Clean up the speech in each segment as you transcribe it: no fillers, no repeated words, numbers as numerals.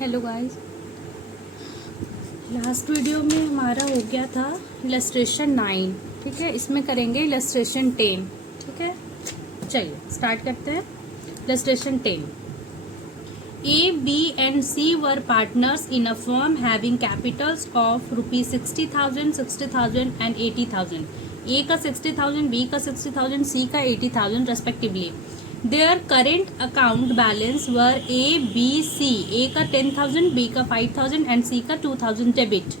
Hello guys, last video में हमारा हो गया था इलस्ट्रेशन 9। ठीक है, इसमें करेंगे इलस्ट्रेशन 10। ठीक है, चलिए स्टार्ट करते हैं। Illustration 10। A, B and C were partners in a firm having capitals of rupees 60,000, 60,000 and 80,000। A का 60,000, बी का 60,000, सी का 80,000 respectively. Their current account balance were A B C. A का 10,000, बी का 5,000 एंड सी का 2,000 debit.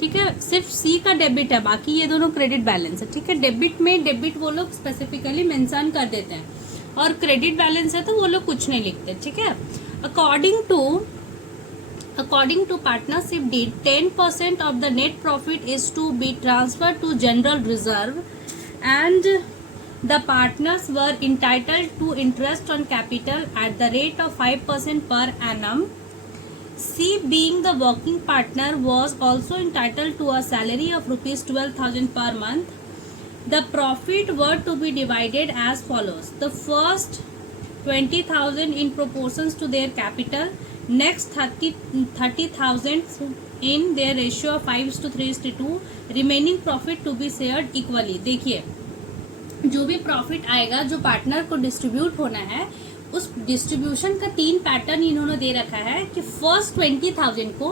ठीक है, सिर्फ सी का डेबिट है, बाकी ये दोनों क्रेडिट बैलेंस है। ठीक है, डेबिट में डेबिट वो लोग स्पेसिफिकली मेंशन कर देते हैं और क्रेडिट बैलेंस है तो वो लोग कुछ नहीं लिखते। ठीक है, according to partnership deed, 10% of the net profit is to be transferred to general reserve and the partners were entitled to interest on capital at the rate of 5% per annum. C, being the working partner, was also entitled to a salary of rupees 12,000 per month. The profit were to be divided as follows: the first 20,000 in proportions to their capital, next 30,000 in their ratio of 5:3:2, remaining profit to be shared equally. देखिए, जो भी profit आएगा जो partner को distribute होना है, उस distribution का 3 पैटर्न इन्होंने दे रखा है कि फर्स्ट 20,000 को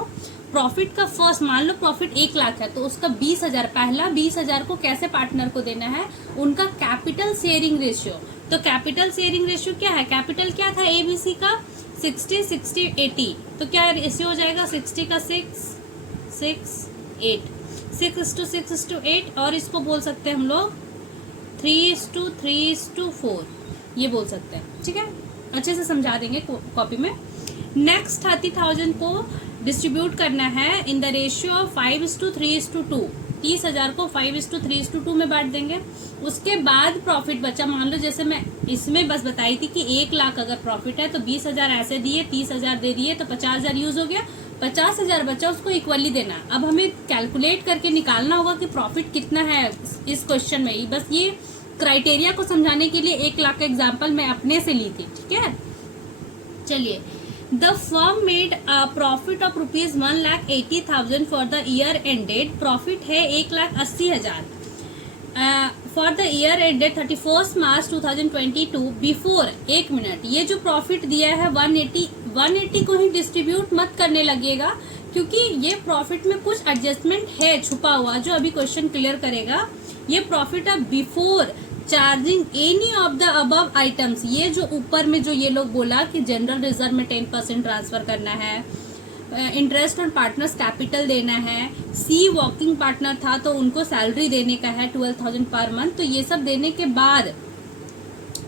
प्रॉफिट का फर्स्ट, मान लो प्रॉफिट 1 लाख है तो उसका 20,000, पहला 20,000 को कैसे पार्टनर को देना है, उनका कैपिटल शेयरिंग रेशियो। तो कैपिटल शेयरिंग रेशियो क्या है, कैपिटल क्या था एबीसी का 60, 60, 80, तो क्या रेशियो हो जाएगा 60 का 6, 6, 8, 6:6:8, और इसको बोल सकते हैं हम लोग 3:3:4, ये बोल सकते हैं। ठीक है, अच्छे से समझा देंगे कॉपी में। नेक्स्ट 30,000 को डिस्ट्रीब्यूट करना है इन द रेशियो ऑफ 5:3:2। 30,000 को 5:3:2 में बांट देंगे। उसके बाद प्रॉफिट बचा, मान लो जैसे मैं इसमें बस बताई थी कि 1 लाख अगर प्रॉफिट है तो 20,000 ऐसे दिए, 30,000 दे दिए तो 50,000 यूज हो गया, 50,000 बचा, उसको इक्वली देना। अब हमें कैलकुलेट करके निकालना होगा कि प्रॉफिट कितना है इस क्वेश्चन में। बस ये क्राइटेरिया को समझाने के लिए 1 लाख का एग्जाम्पल मैं अपने से ली थी। ठीक है, चलिए। The firm made a profit of rupees 1,80,000 for the year ended. Profit है 1,80,000 for the year ended 31st March 2022 before। 1 minute, ये जो प्रॉफिट दिया है 180 को ही डिस्ट्रीब्यूट मत करने लगेगा, क्योंकि ये प्रॉफिट में कुछ एडजस्टमेंट है छुपा हुआ जो अभी क्वेश्चन क्लियर करेगा। ये प्रॉफिट है before charging any of the above items. ये जो ऊपर में जो ये लोग बोला कि जनरल रिजर्व में 10% ट्रांसफर करना है, इंटरेस्ट ऑन पार्टनर्स कैपिटल देना है, सी वर्किंग पार्टनर था तो उनको सैलरी देने का है 12,000 पर मंथ, तो ये सब देने के बाद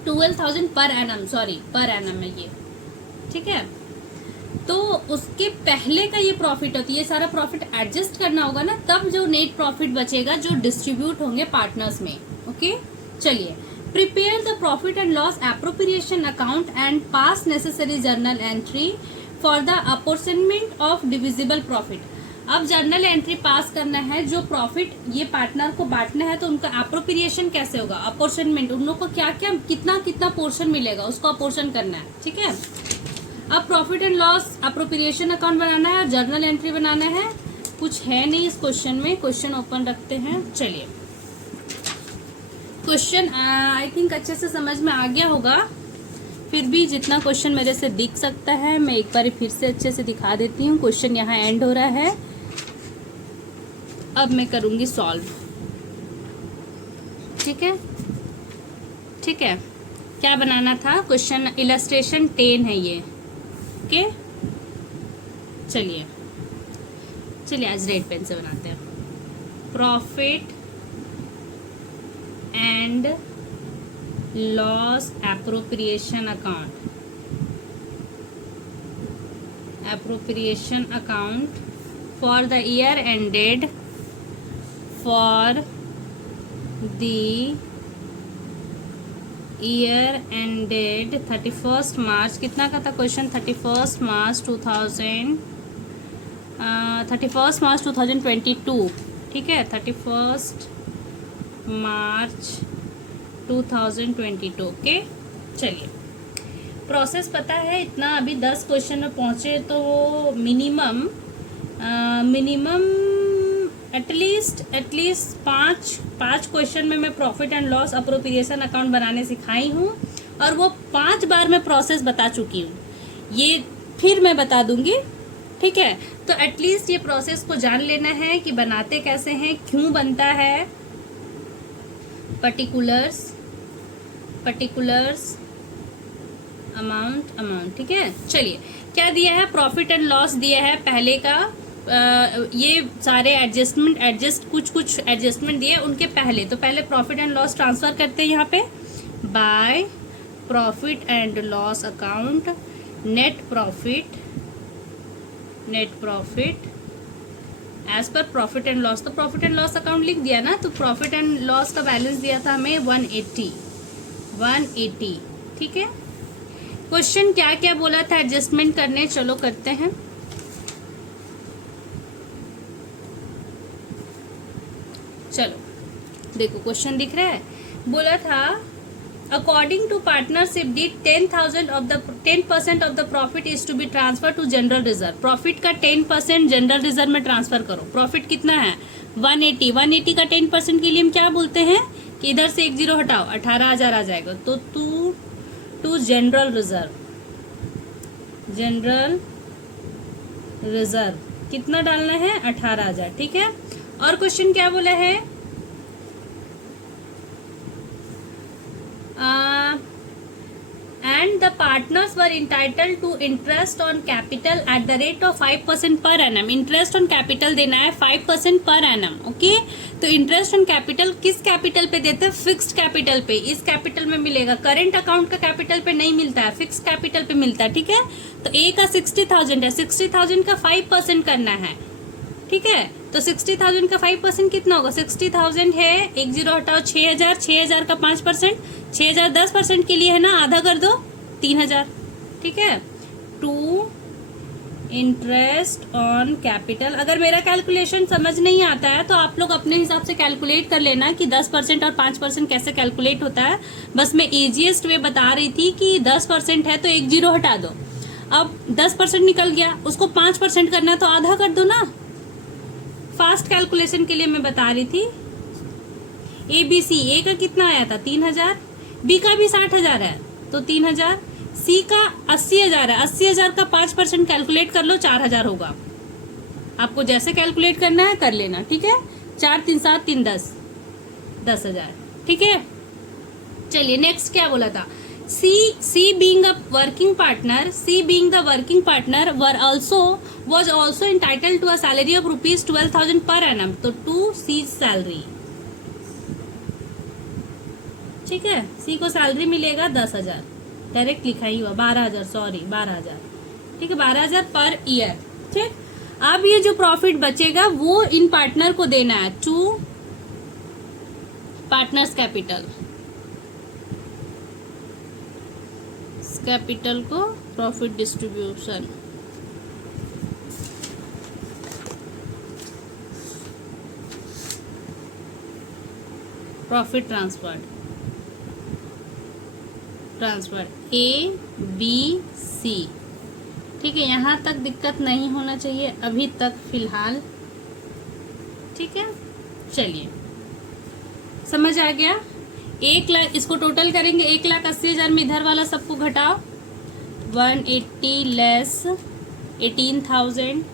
12,000 per annum, sorry per annum है ये। ठीक है, तो उसके पहले का ये प्रॉफिट होती है, ये सारा प्रॉफिट एडजस्ट करना होगा ना, तब जो नेट प्रॉफिट बचेगा जो डिस्ट्रीब्यूट होंगे पार्टनर्स में। ओके, चलिए। Prepare the profit and loss appropriation account and pass necessary journal entry for the apportionment of divisible profit. अब जर्नल एंट्री पास करना है, जो प्रॉफिट ये पार्टनर को बांटना है तो उनका अप्रोप्रिएशन कैसे होगा, अपॉर्चनमेंट, उन लोग को क्या क्या कितना कितना पोर्शन मिलेगा उसको अपोर्शन करना है। ठीक है, अब profit and loss appropriation account बनाना है और जर्नल एंट्री बनाना है। कुछ है नहीं इस क्वेश्चन में, क्वेश्चन ओपन रखते हैं। चलिए, क्वेश्चन आई थिंक अच्छे से समझ में आ गया होगा, फिर भी जितना क्वेश्चन मेरे से दिख सकता है मैं एक बार फिर से अच्छे से दिखा देती हूँ। क्वेश्चन यहाँ एंड हो रहा है, अब मैं करूँगी सॉल्व। ठीक है, ठीक है, क्या बनाना था क्वेश्चन, इलस्ट्रेशन 10 है ये। ओके, चलिए चलिए आज रेड पेन से बनाते हैं। Profit and loss appropriation account, appropriation account for the year ended, for the year ended 31st मार्च, कितना का था क्वेश्चन, 31st मार्च 2022। ठीक है, 31st मार्च 2022। ओके, चलिए। प्रोसेस पता है इतना, अभी 10 क्वेश्चन में पहुंचे तो मिनिमम एटलीस्ट पाँच क्वेश्चन में मैं profit and loss appropriation account बनाने सिखाई हूँ, और वो 5 बार मैं प्रोसेस बता चुकी हूँ। ये फिर मैं बता दूंगी, ठीक है। तो एटलीस्ट ये प्रोसेस को जान लेना है कि बनाते कैसे हैं, क्यों बनता है, पर्टिकुलर्स अमाउंट, ठीक है। चलिए, क्या दिया है, प्रॉफिट एंड लॉस दिया है पहले का, ये सारे कुछ एडजस्टमेंट दिए उनके पहले। तो पहले प्रॉफिट एंड लॉस ट्रांसफर करते हैं यहाँ पे, by profit and loss account, net profit as per profit and loss. तो प्रॉफिट एंड लॉस अकाउंट लिख दिया ना, तो प्रॉफिट एंड लॉस का बैलेंस दिया था हमें 180, ठीक है। क्वेश्चन क्या क्या बोला था एडजस्टमेंट करने, चलो करते हैं। चलो देखो, क्वेश्चन दिख रहा है, बोला था according to partnership deed 10% of the profit is to be transfer to general reserve. Profit का 10% जनरल रिजर्व में ट्रांसफर करो। प्रॉफिट कितना है, 180 का 10% के लिए हम क्या बोलते हैं कि इधर से एक जीरो हटाओ, 18,000 आ जाएगा। तो टू जनरल रिजर्व कितना डालना है, 18,000, ठीक है। और क्वेश्चन क्या बोला है, and the partners were entitled to interest on capital at the rate of 5% per annum। Interest on capital देना है 5% पर एनम, ओके। तो इंटरेस्ट ऑन कैपिटल किस कैपिटल पे देते हैं, फिक्स्ड कैपिटल पे। इस कैपिटल में मिलेगा, करेंट अकाउंट का कैपिटल पे नहीं मिलता है, फिक्स्ड कैपिटल पे मिलता है, ठीक है। तो ए का 60,000 है, 60,000 का 5% करना है, ठीक है। तो 60,000 का 5% कितना होगा, 60,000 है, एक जीरो हटाओ, 6,000 का 5%, 6,000 10% के लिए है ना, आधा कर दो, 3,000, ठीक है। To interest on capital. अगर मेरा कैलकुलेशन समझ नहीं आता है तो आप लोग अपने हिसाब से कैलकुलेट कर लेना कि 10% और 5% कैसे कैलकुलेट होता है। बस मैं इजीएस्ट वे बता रही थी कि 10% है तो एक जीरो हटा दो। अब 10% निकल गया, उसको 5% करना है तो आधा कर दो ना। फास्ट कैलकुलेशन के लिए मैं बता रही थी। ABC, ए का कितना आया था, 3,000, बी का भी 60,000 है तो 3,000, सी का 80,000 है, 80,000 का 5% कैलकुलेट कर लो, 4,000 होगा। आपको जैसे कैलकुलेट करना है कर लेना, ठीक है। 4 3 7 3 10, 10,000, ठीक है। चलिए नेक्स्ट क्या बोला था, C being a working partner was also entitled to a salary of rupees 12,000 per annum। तो टू सी सैलरी, ठीक है। सी को सैलरी मिलेगा 10,000, डायरेक्ट लिखा ही हुआ, 12,000, सॉरी 12,000, ठीक है, 12,000 पर ईयर, ठीक। अब ये जो प्रॉफिट बचेगा वो इन पार्टनर को देना है, टू पार्टनर्स कैपिटल को profit distribution, profit transfer ABC, ठीक है। यहाँ तक दिक्कत नहीं होना चाहिए अभी तक फिलहाल, ठीक है। चलिए समझ आ गया। 1 लाख, इसको टोटल करेंगे, 1,80,000 में इधर वाला सबको घटाओ, 180 लेस 18,000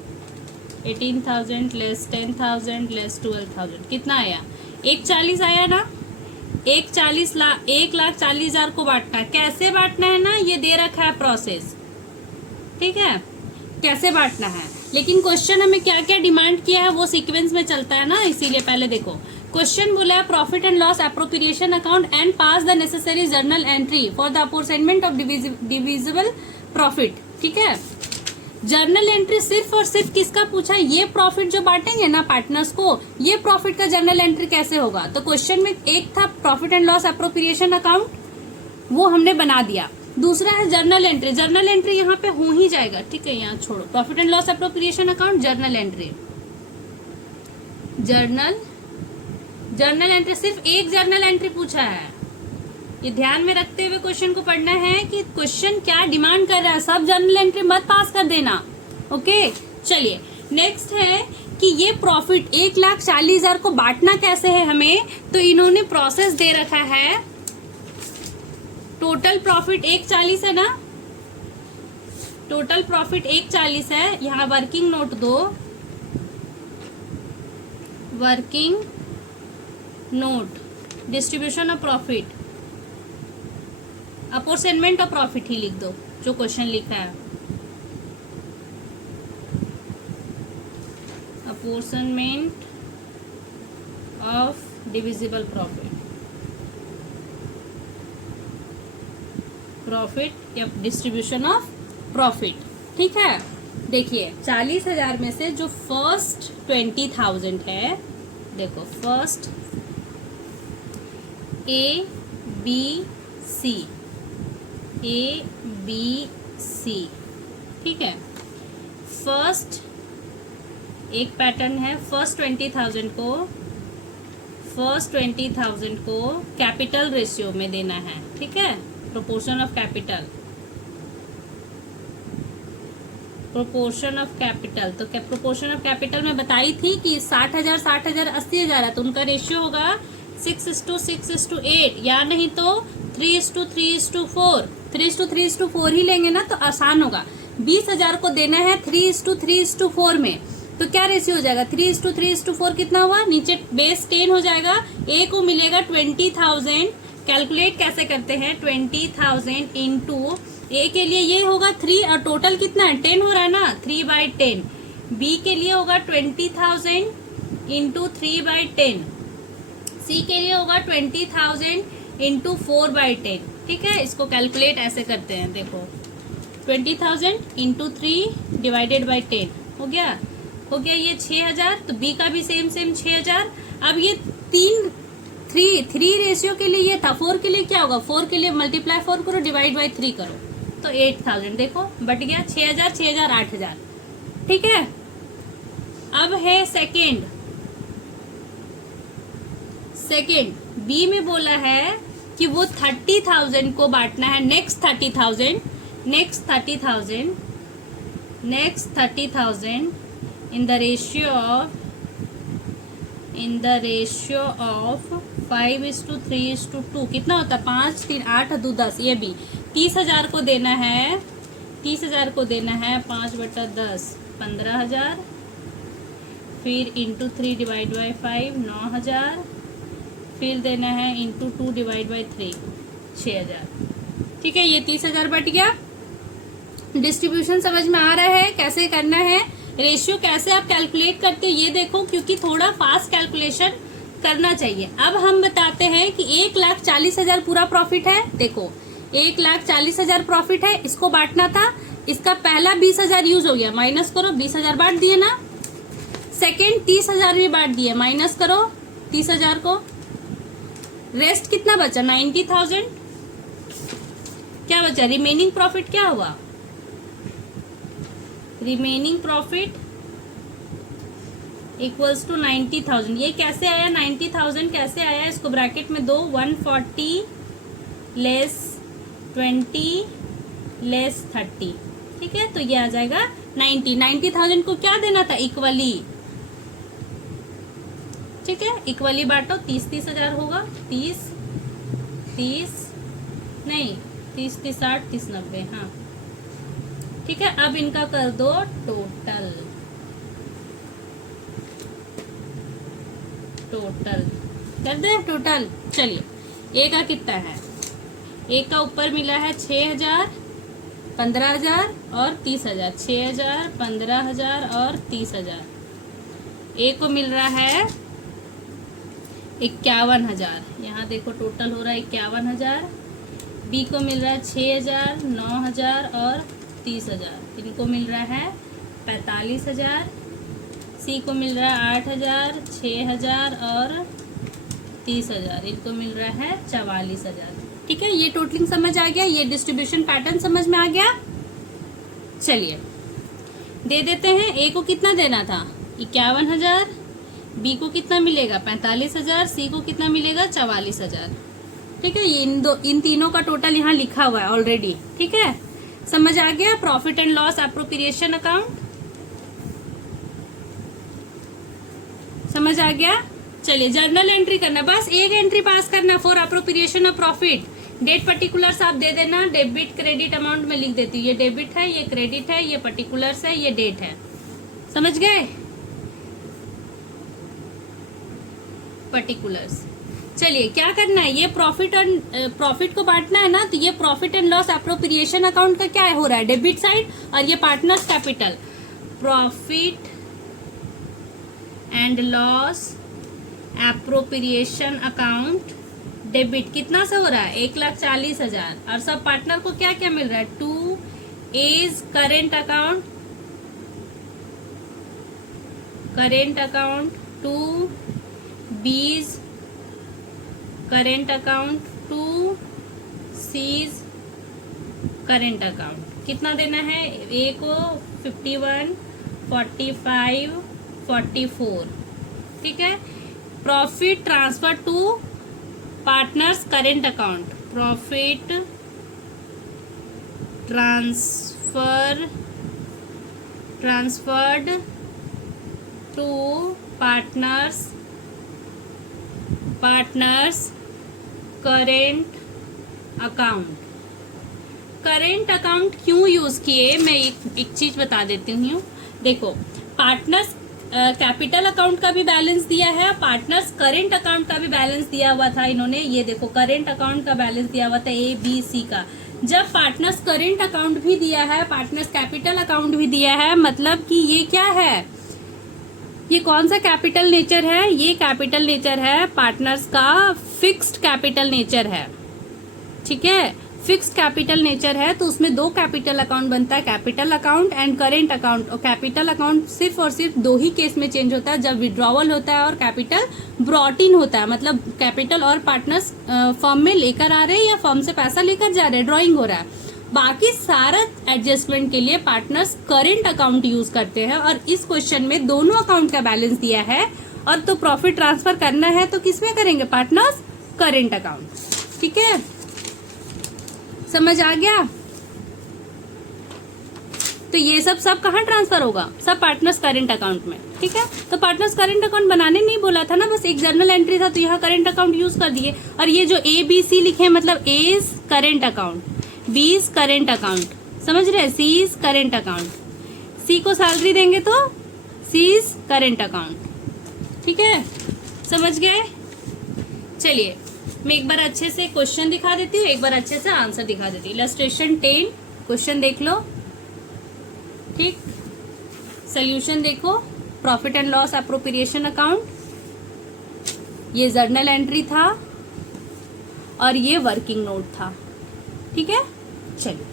लेस 10,000 लेस 12,000, कितना आया, 140 आया ना। 1,40,000 को बांटना है, कैसे बांटना है ना, ये दे रखा है प्रोसेस, ठीक है, कैसे बांटना है। लेकिन क्वेश्चन हमें क्या क्या डिमांड किया है वो सीक्वेंस में चलता है ना, इसीलिए पहले देखो क्वेश्चन बोला है profit and loss appropriation account and pass the necessary journal entry for the apportionment of divisible profit, ठीक है। जर्नल एंट्री सिर्फ और सिर्फ किसका पूछा, ये प्रॉफिट जो बांटेंगे ना पार्टनर्स को, ये प्रॉफिट का जर्नल एंट्री कैसे होगा। तो क्वेश्चन में एक था profit and loss appropriation account, वो हमने बना दिया। दूसरा है जर्नल एंट्री, जर्नल एंट्री यहाँ पे हो ही जाएगा, ठीक है, यहाँ छोड़ो, profit and loss appropriation account, journal entry, journal entry, सिर्फ एक जर्नल एंट्री पूछा है, ये ध्यान में रखते हुए क्वेश्चन को पढ़ना है कि क्वेश्चन क्या डिमांड कर रहा है, सब जर्नल एंट्री मत पास कर देना। ओके, चलिए नेक्स्ट है कि ये प्रॉफिट 1,40,000 को बांटना कैसे है हमें, तो इन्होंने प्रोसेस दे रखा है। टोटल प्रॉफिट 1,40 है ना, टोटल प्रॉफिट 1,40 है। यहाँ वर्किंग नोट दो, working note, distribution of profit, apportionment of profit ही लिख दो जो क्वेश्चन लिखा है, apportionment of divisible profit, profit या डिस्ट्रीब्यूशन ऑफ प्रॉफिट। ठीक है, देखिए 40,000 में से जो फर्स्ट 20,000 है, देखो फर्स्ट A B C, ठीक है। फर्स्ट एक पैटर्न है, फर्स्ट 20,000 को कैपिटल रेशियो में देना है। ठीक है, proportion of capital, proportion of capital. तो क्या प्रोपोर्शन ऑफ कैपिटल में बताई थी कि 60,000 60,000 80,000 है, तो उनका रेशियो होगा 6:6:8, या नहीं तो 3:3:4। 3:3:4 ही लेंगे ना तो आसान होगा। 20,000 को देना है 3:3:4 में, तो क्या रेशियो हो जाएगा 3:3:4 कितना हुआ, नीचे बेस 10 हो जाएगा, ए को मिलेगा 20,000। कैलकुलेट कैसे करते हैं, 20,000 इंटू ए के लिए ये होगा 3 और टोटल कितना है 10 हो रहा है ना, 3/10। बी के लिए होगा 20,000 इंटू 3/10, सी के लिए होगा 20,000 इंटू 4/10। ठीक है, इसको कैलकुलेट ऐसे करते हैं, देखो 20,000 इंटू 3 डिवाइडेड बाई 10 हो गया ये 6,000। तो बी का भी सेम 6,000। अब ये 3 रेशियो के लिए ये था, 4 के लिए क्या होगा, 4 के लिए मल्टीप्लाई 4 करो, डिवाइड बाई 3 करो, तो 8,000। देखो बट गया 6,000 6,000 8,000। ठीक है, अब है सेकेंड बी में बोला है कि वो 30,000 को बांटना है, next 30,000 in the ratio of 5:3:2। कितना होता है 5 3 8 2 10। ये भी 30,000 को देना है, 5/10 15,000, फिर इंटू 3 डिवाइड बाई 5 9,000, फिर देना है इंटू 2 डिवाइड बाई 3 6,000। ठीक है, ये 30,000 बट गया। डिस्ट्रीब्यूशन समझ में आ रहा है कैसे करना है, रेशियो कैसे आप कैलकुलेट करते हो ये देखो, क्योंकि थोड़ा फास्ट कैलकुलेशन करना चाहिए। अब हम बताते हैं कि 1,40,000 पूरा प्रॉफिट है। देखो 1,40,000 प्रॉफिट है, इसको बांटना था, इसका पहला 20,000 यूज हो गया, माइनस करो, 20,000 बांट दिए ना। सेकेंड 30,000 भी बांट दिए, माइनस करो 30,000 को, रेस्ट कितना बचा 90,000। क्या बचा, रिमेनिंग प्रॉफिट क्या हुआ, रिमेनिंग प्रॉफिट इक्वल्स टू 90,000। ये कैसे आया 90,000 कैसे आया, इसको ब्रैकेट में दो, 140 लेस 20 लेस 30। ठीक है, तो ये आ जाएगा 90,000 को क्या देना था, इक्वली। ठीक है, इक्वली बांटो, 30,000 होगा, 30 नहीं 30 60 30 90। हाँ ठीक है, अब इनका कर दो टोटल कर दे टोटल। चलिए ए का कितना है, ए का ऊपर मिला है 6,000 15,000 और 30,000, 6,000 15,000 और 30,000। ए को मिल रहा है 51,000, यहाँ देखो टोटल हो रहा है 51,000। बी को मिल रहा है 6,000 9,000 और 30,000, इनको मिल रहा है 45,000। सी को मिल रहा है 8,000 6,000 और 30,000, इनको मिल रहा है 44,000। ठीक है, ये टोटलिंग समझ आ गया, ये डिस्ट्रीब्यूशन पैटर्न समझ में आ गया। चलिए दे देते हैं, ए को कितना देना था 51,000, बी को कितना मिलेगा 45,000, सी को कितना मिलेगा 44,000। ठीक है, ये इन तीनों का टोटल यहाँ लिखा हुआ है ऑलरेडी। ठीक है, समझ आ गया। Profit and loss appropriation account समझ आ गया। चलिए जर्नल एंट्री करना, बस एक एंट्री पास करना for appropriation of profit. Date particulars आप दे देना, डेबिट क्रेडिट अमाउंट में लिख देती हूँ, ये डेबिट है, ये क्रेडिट है, ये पर्टिकुलर्स है, ये डेट है। समझ गए, पर्टिकुलर्स। चलिए क्या करना है, ये प्रॉफिट को बांटना है ना, तो ये profit and loss appropriation account का क्या हो रहा है, डेबिट साइड, और ये partners capital. Profit and loss appropriation account debit कितना सा हो रहा है, 1,40,000। और सब पार्टनर को क्या क्या मिल रहा है, 2 is current account, 2 B's current account, 2 C's current account. कितना देना है, ए को 51, 45, 44। ठीक है, profit transfer to partners current account, profit transferred to partners current account. Current account क्यों यूज किए, मैं एक चीज बता देती हूँ। देखो, पार्टनर्स कैपिटल अकाउंट का भी बैलेंस दिया है, पार्टनर्स करेंट अकाउंट का भी बैलेंस दिया हुआ था इन्होंने। ये देखो, करेंट अकाउंट का बैलेंस दिया हुआ था ABC का। जब पार्टनर्स करेंट अकाउंट भी दिया है, पार्टनर्स कैपिटल अकाउंट भी दिया है, मतलब कि ये क्या है, ये कौन सा कैपिटल नेचर है, ये कैपिटल नेचर है पार्टनर्स का फिक्स्ड कैपिटल नेचर है। ठीक है, फिक्स्ड कैपिटल नेचर है, तो उसमें 2 कैपिटल अकाउंट बनता है, capital account and current account. और कैपिटल अकाउंट सिर्फ और सिर्फ 2 ही केस में चेंज होता है, जब विड्रॉवल होता है और कैपिटल ब्रॉट इन होता है, मतलब कैपिटल और पार्टनर्स फर्म में लेकर आ रहे हैं या फर्म से पैसा लेकर जा रहे हैं, ड्रॉइंग हो रहा है। बाकी सारा एडजस्टमेंट के लिए पार्टनर्स करेंट अकाउंट यूज करते हैं। और इस क्वेश्चन में दोनों अकाउंट का बैलेंस दिया है, और तो प्रॉफिट ट्रांसफर करना है तो किसमें करेंगे, पार्टनर्स करेंट अकाउंट। ठीक है, समझ आ गया। तो ये सब कहाँ ट्रांसफर होगा, सब पार्टनर्स करेंट अकाउंट में। ठीक है, तो पार्टनर्स करेंट अकाउंट बनाने नहीं बोला था ना, बस एक जर्नल एंट्री था, तो यहाँ करेंट अकाउंट यूज कर दिए। और ये जो ABC लिखे, मतलब A is current account, B is current account, समझ रहे, C is current account, C को सैलरी देंगे तो C इज करेंट अकाउंट। ठीक है, समझ गए। चलिए मैं एक बार अच्छे से क्वेश्चन दिखा देती हूँ, एक बार अच्छे से आंसर दिखा देती हूँ। इलस्ट्रेशन 10 क्वेश्चन देख लो। ठीक, सोल्यूशन देखो। Profit and loss appropriation account, ये जर्नल एंट्री था और ये वर्किंग नोट था। ठीक है, चलिए